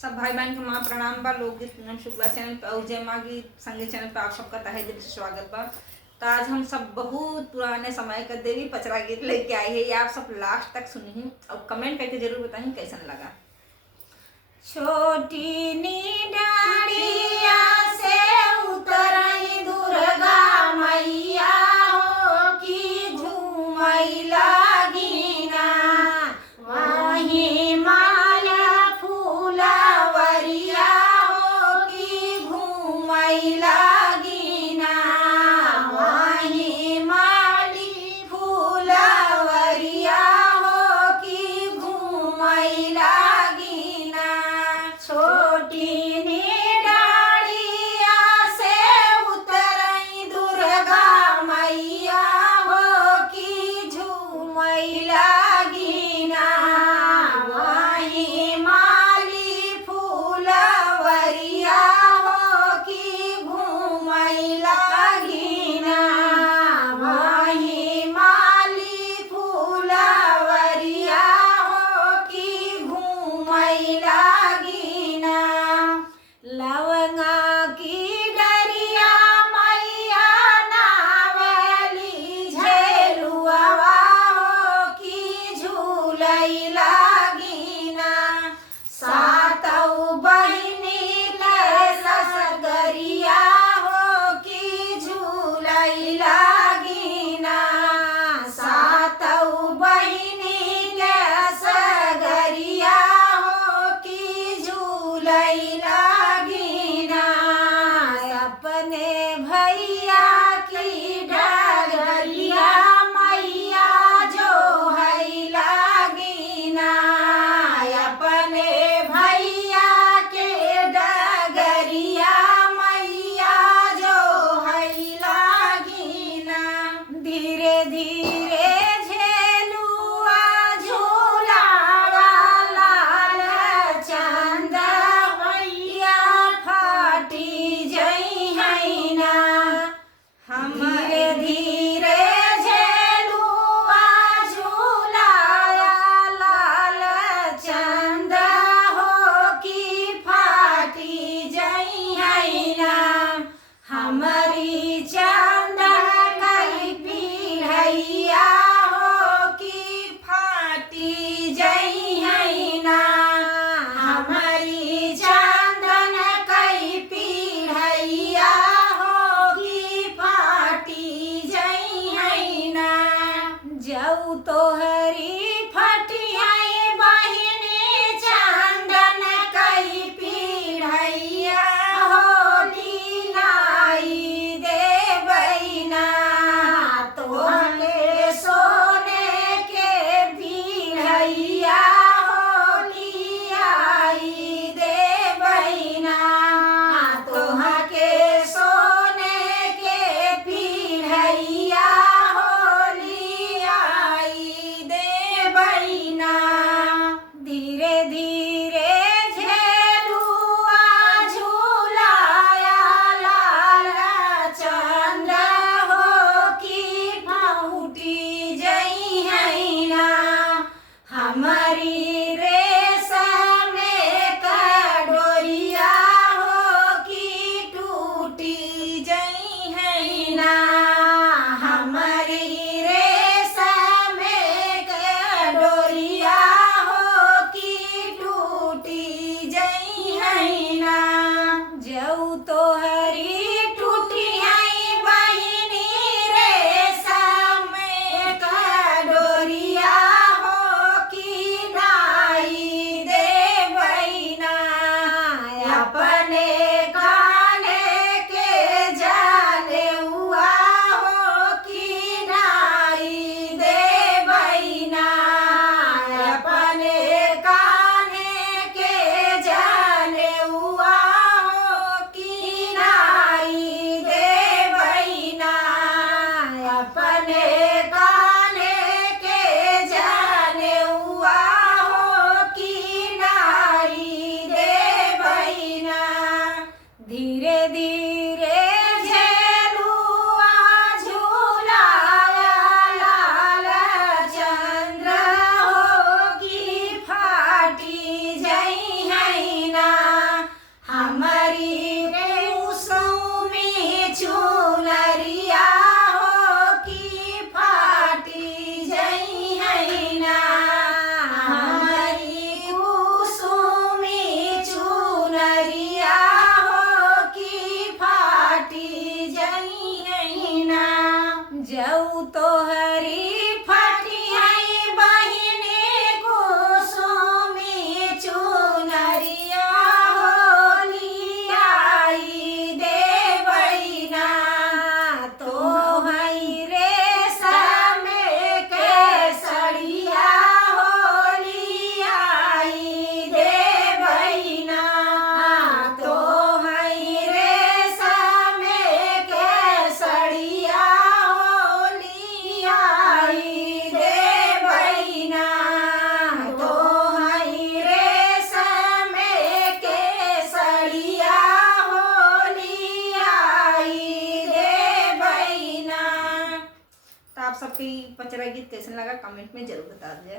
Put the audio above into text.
सब भाई बहन के माँ प्रणाम बा। लोकगीत पूनम शुक्ला चैनल पर और जय माँ गीत संगीत चैनल पर आप सबका तहे दिल से स्वागत बा। तो आज हम सब बहुत पुराने समय का देवी पचरा गीत लेके आए हैं। ये आप सब लास्ट तक सुनी और कमेंट करके जरूर बताएं कैसन लगा। छोटी नी डाढ़िया से उतरई दुर्गा मैया हो कि झूमई लागिना वहीं माला फूलवरिया हो कि घूमई लागिना वहीं माली फूलवरिया हो कि घूमई लागिना छोटी नी डाढ़िया से उतरई दुर्गा मैया हो कि झूमई लागिना वहीं माली फूलवरिया हो कि घूमई लागिना वहीं माली फूलवरिया हो कि घूमई लागिना लवंगा की डरिया मैया नावली झेलुआ हो कि झूलई लागिना सातौ बहिनी के ससगरिया हो कि झूलई लागिना सातौ बहिनी के सगरिया हो कि आप सबके पचरा गीत कैसे लगा कमेंट में जरूर बता दीजिए।